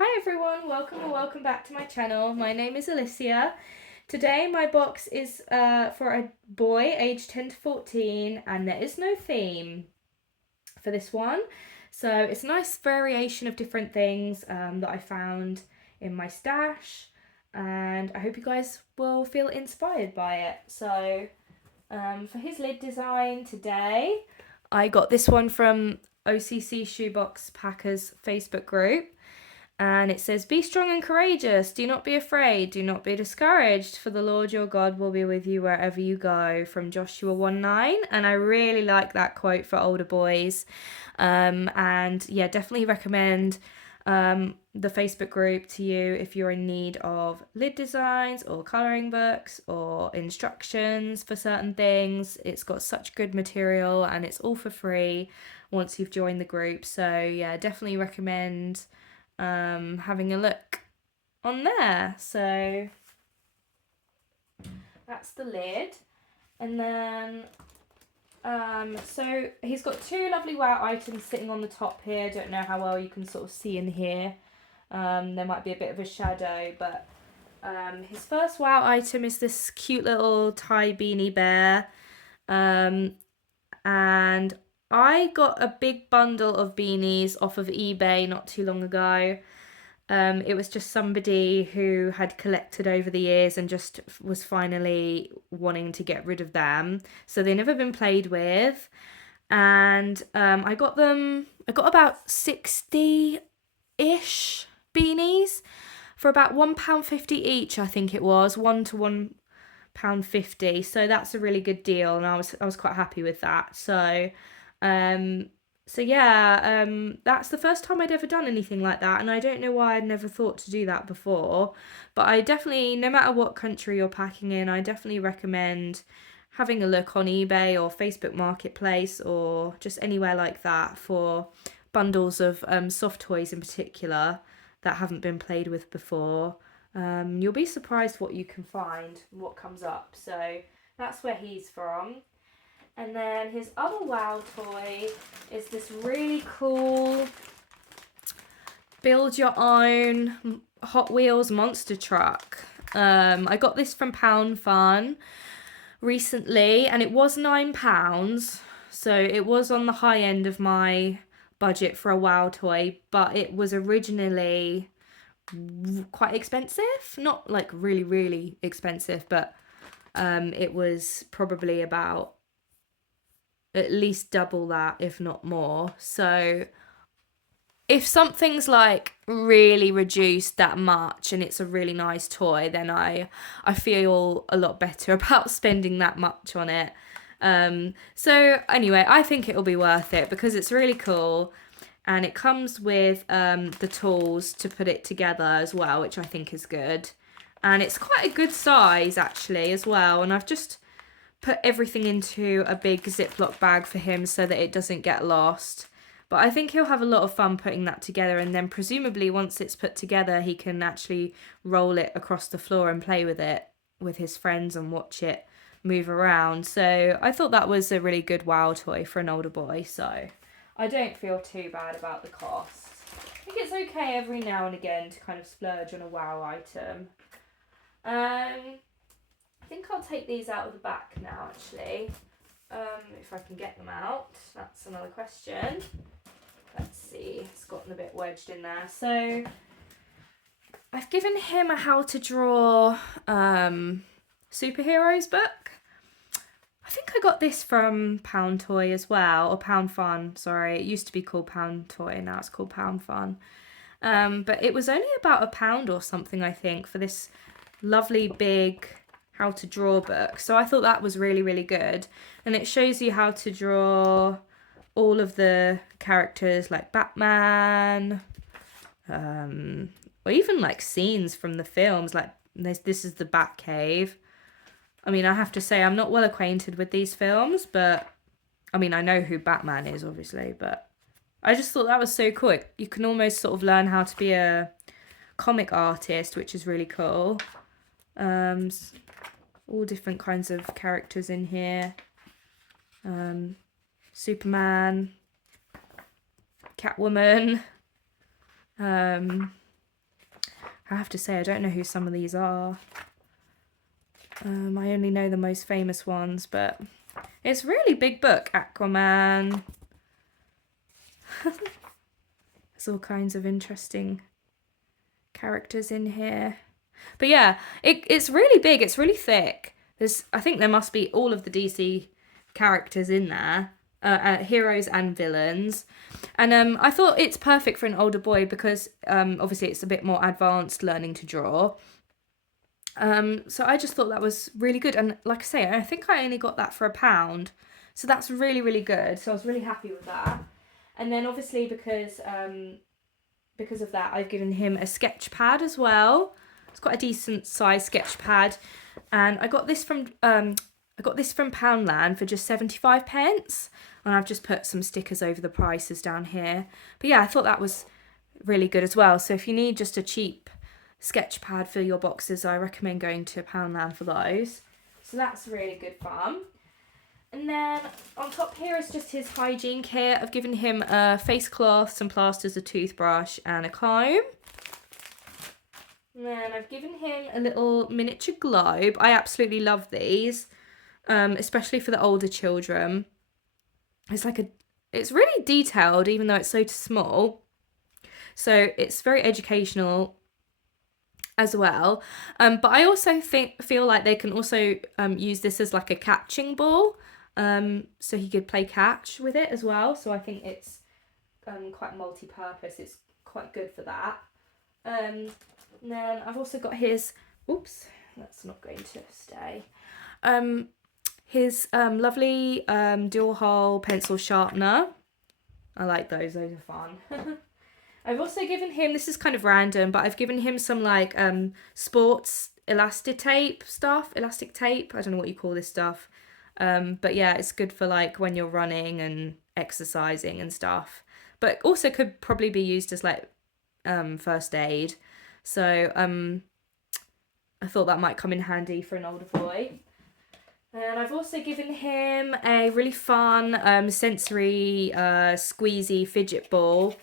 Hi everyone, welcome or welcome back to my channel. My name is Alicia. Today my box is for a boy aged 10 to 14 and there is no theme for this one. So it's a nice variation of different things that I found in my stash, and I hope you guys will feel inspired by it. So for his lid design today, I got this one from OCC Shoebox Packers Facebook group. And it says, "Be strong and courageous. Do not be afraid. Do not be discouraged. For the Lord your God will be with you wherever you go." From Joshua 1:9. And I really like that quote for older boys. And yeah, definitely recommend the Facebook group to you if you're in need of lid designs or colouring books or instructions for certain things. It's got such good material and it's all for free once you've joined the group. So yeah, definitely recommend having a look on there. So that's the lid. And then so he's got two lovely wow items sitting on the top here. Don't know how well you can sort of see in here. There might be a bit of a shadow, but his first wow item is this cute little tie beanie bear. And I got a big bundle of beanies off of eBay not too long ago. It was just somebody who had collected over the years and just was finally wanting to get rid of them. So they've never been played with. And I got about 60-ish beanies for about £1.50 each, I think it was. £1 to £1.50. So that's a really good deal, and I was quite happy with that. So yeah, that's the first time I'd ever done anything like that, and I don't know why I'd never thought to do that before. But I definitely, no matter what country you're packing in, I definitely recommend having a look on eBay or Facebook Marketplace or just anywhere like that for bundles of soft toys in particular that haven't been played with before. You'll be surprised what you can find, what comes up. So that's where he's from. And then his other wow toy is this really cool build your own Hot Wheels monster truck. I got this from Pound Fun recently and it was £9. So it was on the high end of my budget for a wow toy, but it was originally quite expensive. Not like really, really expensive, but it was probably about at least double that, if not more. So if something's like really reduced that much and it's a really nice toy, then I feel a lot better about spending that much on it. So anyway, I think it'll be worth it because it's really cool, and it comes with the tools to put it together as well, which I think is good. And it's quite a good size actually as well, and I've just put everything into a big Ziploc bag for him so that it doesn't get lost. But I think he'll have a lot of fun putting that together, and then presumably once it's put together he can actually roll it across the floor and play with it with his friends and watch it move around. So I thought that was a really good wow toy for an older boy, so I don't feel too bad about the cost. I think it's okay every now and again to kind of splurge on a wow item. I think I'll take these out of the back now, actually. If I can get them out, that's another question. Let's see, it's gotten a bit wedged in there. So I've given him a how to draw superheroes book. I think I got this from Pound Toy as well, or Pound Fun, sorry. It used to be called Pound Toy, now it's called Pound Fun. But it was only about £1 or something, I think, for this lovely big how to draw book. So I thought that was really, really good. And it shows you how to draw all of the characters like Batman, or even like scenes from the films, like this is the Batcave. I mean, I have to say I'm not well acquainted with these films, but I mean, I know who Batman is, obviously, but I just thought that was so cool. You can almost sort of learn how to be a comic artist, which is really cool. All different kinds of characters in here. Superman, Catwoman, I have to say, I don't know who some of these are. I only know the most famous ones, but it's a really big book. Aquaman. There's all kinds of interesting characters in here. But yeah, it's really big. It's really thick. I think there must be all of the DC characters in there, heroes and villains. And I thought it's perfect for an older boy because obviously it's a bit more advanced learning to draw. So I just thought that was really good. And like I say, I think I only got that for £1. So that's really, really good. So I was really happy with that. And then obviously because of that, I've given him a sketch pad as well. It's quite a decent size sketch pad. And I got this from Poundland for just 75p. And I've just put some stickers over the prices down here. But yeah, I thought that was really good as well. So if you need just a cheap sketch pad for your boxes, I recommend going to Poundland for those. So that's really good fun. And then on top here is just his hygiene kit. I've given him a face cloth, some plasters, a toothbrush and a comb. And then I've given him a little miniature globe. I absolutely love these, especially for the older children. It's really detailed even though it's so small. So it's very educational as well. But I also feel like they can also use this as like a catching ball. So he could play catch with it as well. So I think it's quite multi-purpose. It's quite good for that. And then I've also got his, oops, that's not going to stay. His lovely dual hole pencil sharpener. I like those are fun. I've also given him, this is kind of random, but I've given him some like sports elastic tape. I don't know what you call this stuff. But yeah, it's good for like when you're running and exercising and stuff. But also could probably be used as like first aid. So I thought that might come in handy for an older boy. And I've also given him a really fun sensory squeezy fidget ball,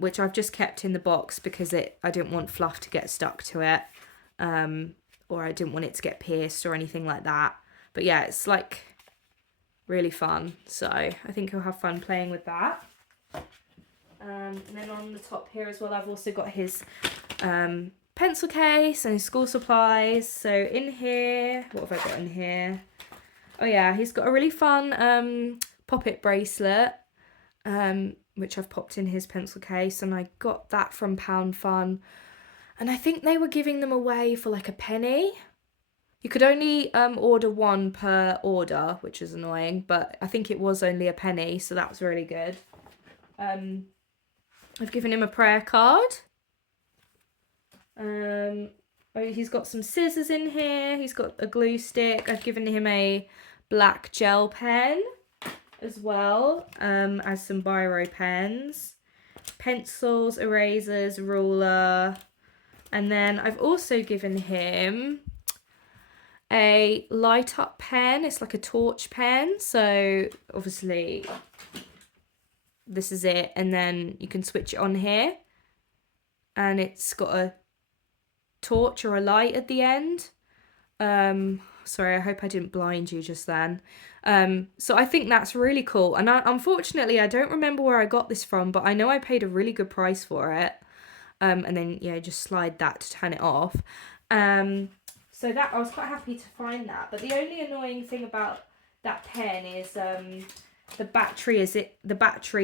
which I've just kept in the box because I didn't want fluff to get stuck to it, or I didn't want it to get pierced or anything like that. But yeah, it's like really fun. So I think he'll have fun playing with that. And then on the top here as well, I've also got his pencil case and his school supplies. So in here, what have I got in here? Oh yeah, he's got a really fun pop-it bracelet, which I've popped in his pencil case. And I got that from Pound Fun. And I think they were giving them away for like £1. You could only order one per order, which is annoying, but I think it was only £1, so that was really good. I've given him a prayer card. He's got some scissors in here. He's got a glue stick. I've given him a black gel pen as well, as some biro pens, pencils, erasers, ruler, and then I've also given him a light up pen. It's like a torch pen, so obviously this is it, and then you can switch it on here and it's got a torch or a light at the end. Sorry, I hope I didn't blind you just then. So I think that's really cool, and unfortunately I don't remember where I got this from, but I know I paid a really good price for it. And then just slide that to turn it off. So that I was quite happy to find that. But the only annoying thing about that pen is the battery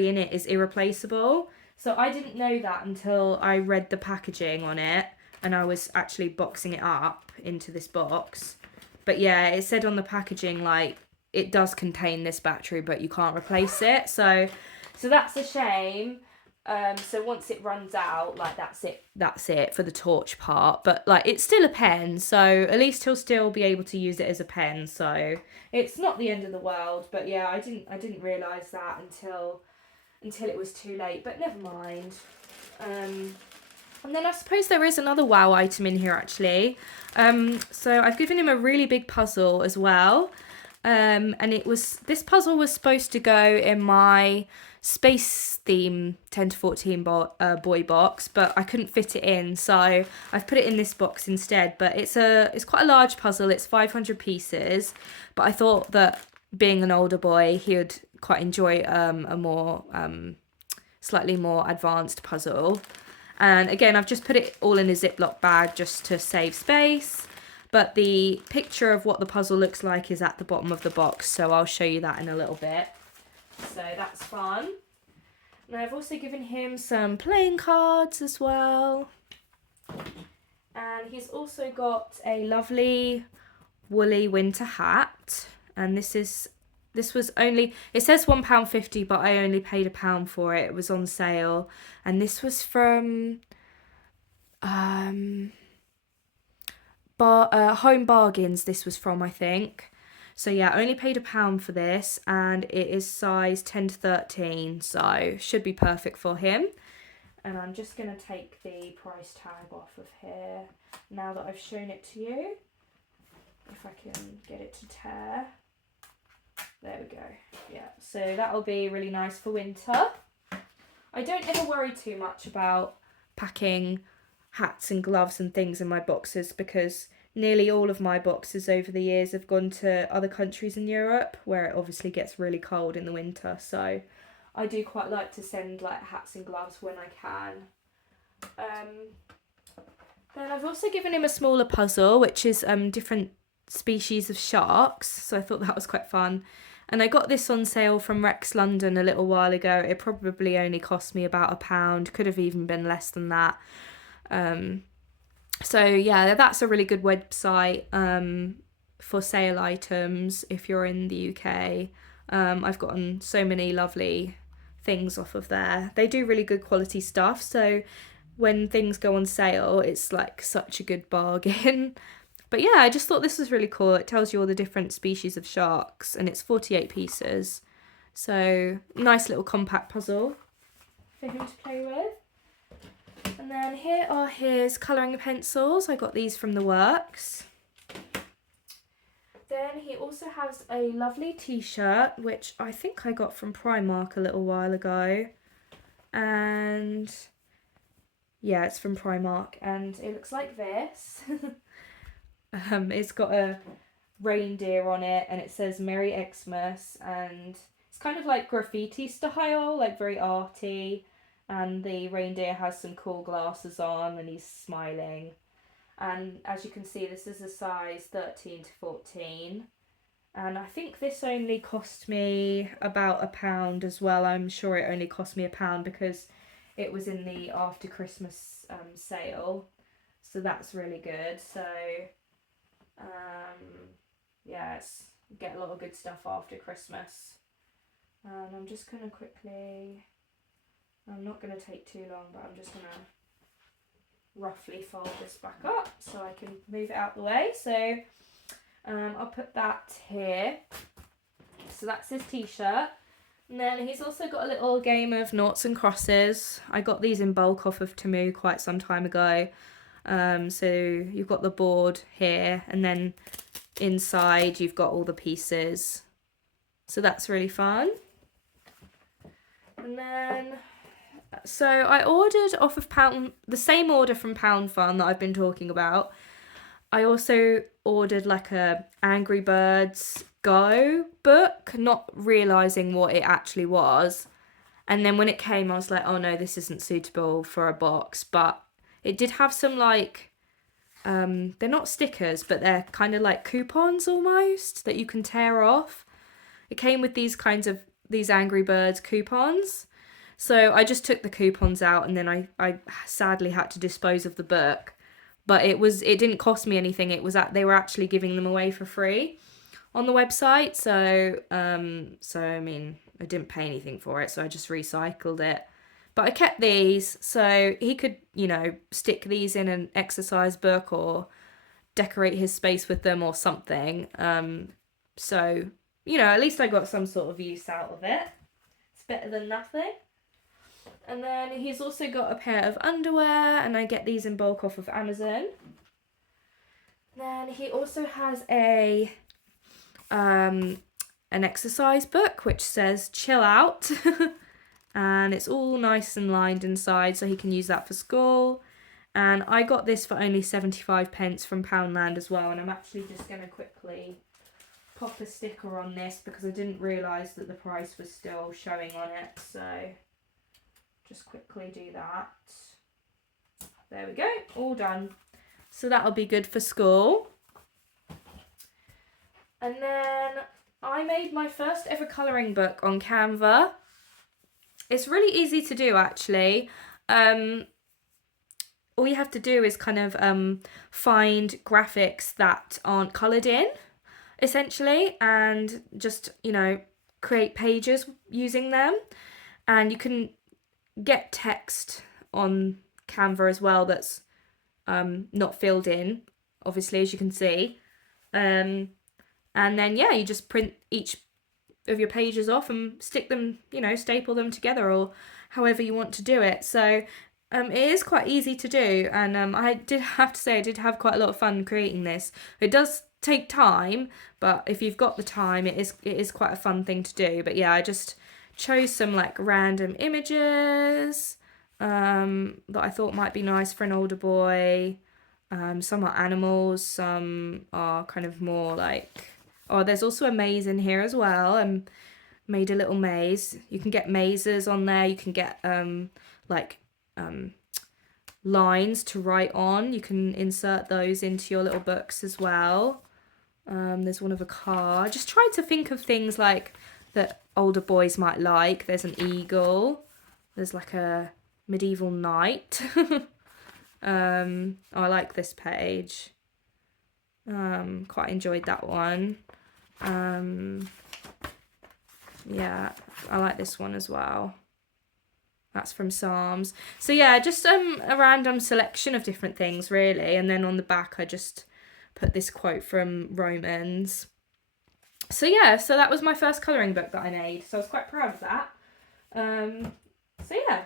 in it is irreplaceable. So I didn't know that until I read the packaging on it, and I was actually boxing it up into this box. But yeah, it said on the packaging like it does contain this battery, but you can't replace it. So that's a shame. So once it runs out, like that's it for the torch part, but like it's still a pen, so at least he'll still be able to use it as a pen, so it's not the end of the world. But yeah, I didn't realise that until it was too late, but never mind. And then I suppose there is another wow item in here actually. So I've given him a really big puzzle as well. And this puzzle was supposed to go in my space theme 10 to 14 boy box, but I couldn't fit it in, so I've put it in this box instead. But it's quite a large puzzle. It's 500 pieces, but I thought that being an older boy, he would quite enjoy a more slightly more advanced puzzle. And again, I've just put it all in a Ziploc bag just to save space. But the picture of what the puzzle looks like is at the bottom of the box, so I'll show you that in a little bit. So that's fun. And I've also given him some playing cards as well. And he's also got a lovely woolly winter hat. And this was only, it says £1.50, but I only paid £1 for it. It was on sale. And this was from Home Bargains, this was from, I think. So yeah, I only paid £1 for this, and it is size 10 to 13, so should be perfect for him. And I'm just going to take the price tag off of here now that I've shown it to you. If I can get it to tear. There we go. Yeah, so that'll be really nice for winter. I don't ever worry too much about packing hats and gloves and things in my boxes, because nearly all of my boxes over the years have gone to other countries in Europe where it obviously gets really cold in the winter, so I do quite like to send like hats and gloves when I can. Then I've also given him a smaller puzzle, which is different species of sharks, so I thought that was quite fun. And I got this on sale from Rex London a little while ago. It probably only cost me about £1, could have even been less than that. So yeah, that's a really good website for sale items if you're in the UK. I've gotten so many lovely things off of there. They do really good quality stuff, so when things go on sale, it's like such a good bargain. But yeah, I just thought this was really cool. It tells you all the different species of sharks, and it's 48 pieces. So nice little compact puzzle for him to play with. And then here are his colouring pencils. I got these from the works. Then he also has a lovely t-shirt, which I think I got from Primark a little while ago. And yeah, it's from Primark, and it looks like this. It's got a reindeer on it, and it says Merry Xmas, and it's kind of like graffiti style, like very arty. And the reindeer has some cool glasses on, and he's smiling. And as you can see, this is a size 13 to 14. And I think this only cost me about £1 as well. I'm sure it only cost me £1 because it was in the after Christmas sale. So that's really good. So yeah, get a lot of good stuff after Christmas. And I'm just going to quickly, I'm not going to take too long, but I'm just going to roughly fold this back up so I can move it out the way. So I'll put that here. So that's his t-shirt. And then he's also got a little game of noughts and crosses. I got these in bulk off of Temu quite some time ago. So you've got the board here, and then inside you've got all the pieces. So that's really fun. And then, so I ordered off of the same order from Pound Fun that I've been talking about. I also ordered like a Angry Birds Go book, not realising what it actually was. And then when it came, I was like, oh no, this isn't suitable for a box. But it did have some like, they're not stickers, but they're kind of like coupons almost that you can tear off. It came with these Angry Birds coupons. So I just took the coupons out, and then I sadly had to dispose of the book. But it didn't cost me anything. They were actually giving them away for free on the website. So I mean, I didn't pay anything for it, so I just recycled it. But I kept these, so he could, stick these in an exercise book or decorate his space with them or something. So, at least I got some sort of use out of it. It's better than nothing. And then he's also got a pair of underwear, and I get these in bulk off of Amazon. Then he also has a an exercise book which says chill out. And it's all nice and lined inside, so he can use that for school. And I got this for only 75 pence from Poundland as well, and I'm actually just going to quickly pop a sticker on this because I didn't realise that the price was still showing on it, so just quickly do that. There we go, all done. So that'll be good for school. And then I made my first ever colouring book on Canva. It's really easy to do, actually. All you have to do is kind of find graphics that aren't coloured in, essentially, and just, you know, create pages using them. And you can get text on Canva as well that's not filled in, obviously, as you can see. And then, yeah, you just print each of your pages off and stick them, you know, staple them together or however you want to do it. So it is quite easy to do, and I did have to say I did have quite a lot of fun creating this. It does take time, but if you've got the time, it is quite a fun thing to do. But yeah, I just chose some like random images that I thought might be nice for an older boy. Some are animals, some are kind of more like, oh, there's also a maze in here as well. Made a little maze. You can get mazes on there. You can get lines to write on. You can insert those into your little books as well. There's one of a car. Just try to think of things like that older boys might like. There's an eagle. There's like a medieval knight. I like this page. Quite enjoyed that one. Yeah, I like this one as well. That's from Psalms. So yeah, just a random selection of different things really, and then on the back I just put this quote from Romans. So yeah, so that was my first colouring book that I made, so I was quite proud of that. So yeah,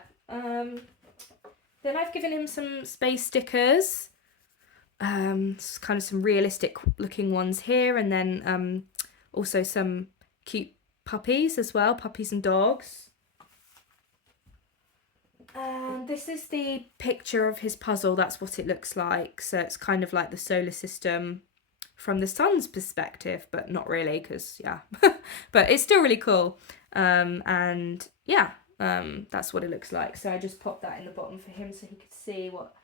then I've given him some space stickers. Kind of some realistic looking ones here, and then also some cute puppies as well, puppies and dogs. And this is the picture of his puzzle. That's what it looks like. So it's kind of like the solar system from the sun's perspective, but not really, because yeah, but it's still really cool. And yeah, that's what it looks like. So I just popped that in the bottom for him so he could see what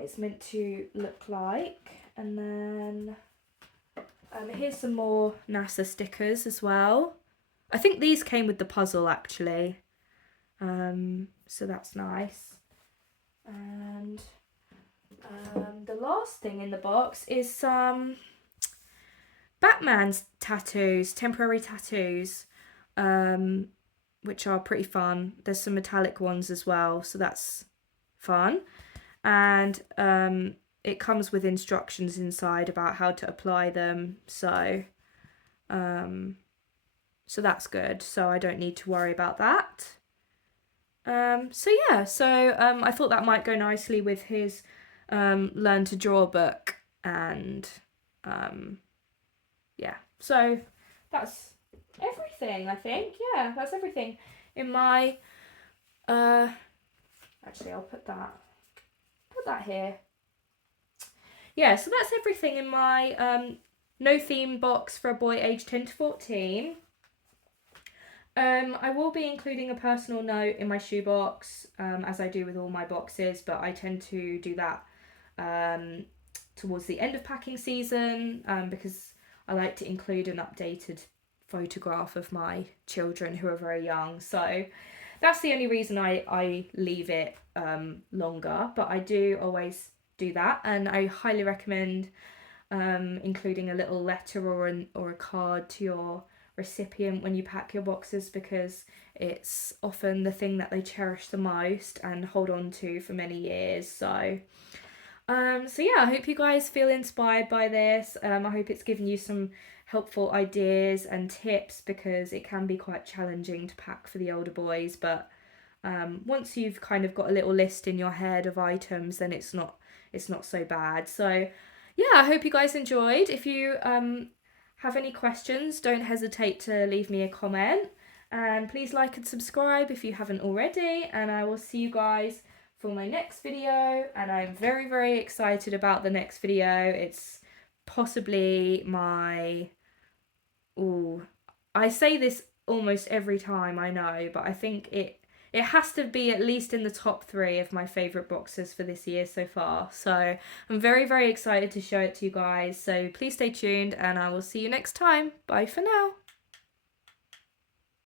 it's meant to look like. And then here's some more NASA stickers as well. I think these came with the puzzle actually, so that's nice. And the last thing in the box is some Batman's tattoos, temporary tattoos, which are pretty fun. There's some metallic ones as well, so that's fun. And it comes with instructions inside about how to apply them, so that's good. So I don't need to worry about that. So yeah, so I thought that might go nicely with his Learn to Draw book, and yeah, so that's everything, I think. Yeah, that's everything in my actually I'll put that here. Yeah, so that's everything in my no theme box for a boy aged 10 to 14. I will be including a personal note in my shoebox, as I do with all my boxes, but I tend to do that towards the end of packing season, because I like to include an updated photograph of my children who are very young. So that's the only reason I leave it longer, but I do always do that, and I highly recommend including a little letter or a card to your recipient when you pack your boxes, because it's often the thing that they cherish the most and hold on to for many years. So yeah, I hope you guys feel inspired by this. I hope it's given you some helpful ideas and tips, because it can be quite challenging to pack for the older boys, but once you've kind of got a little list in your head of items, then it's not so bad. So yeah, I hope you guys enjoyed. If you have any questions, don't hesitate to leave me a comment. And please like and subscribe if you haven't already. And I will see you guys for my next video. And I'm very, very excited about the next video. It's possibly my... Ooh, I say this almost every time, I know, but I think it has to be at least in the top 3 of my favourite boxes for this year so far. So I'm very, very excited to show it to you guys. So please stay tuned and I will see you next time. Bye for now.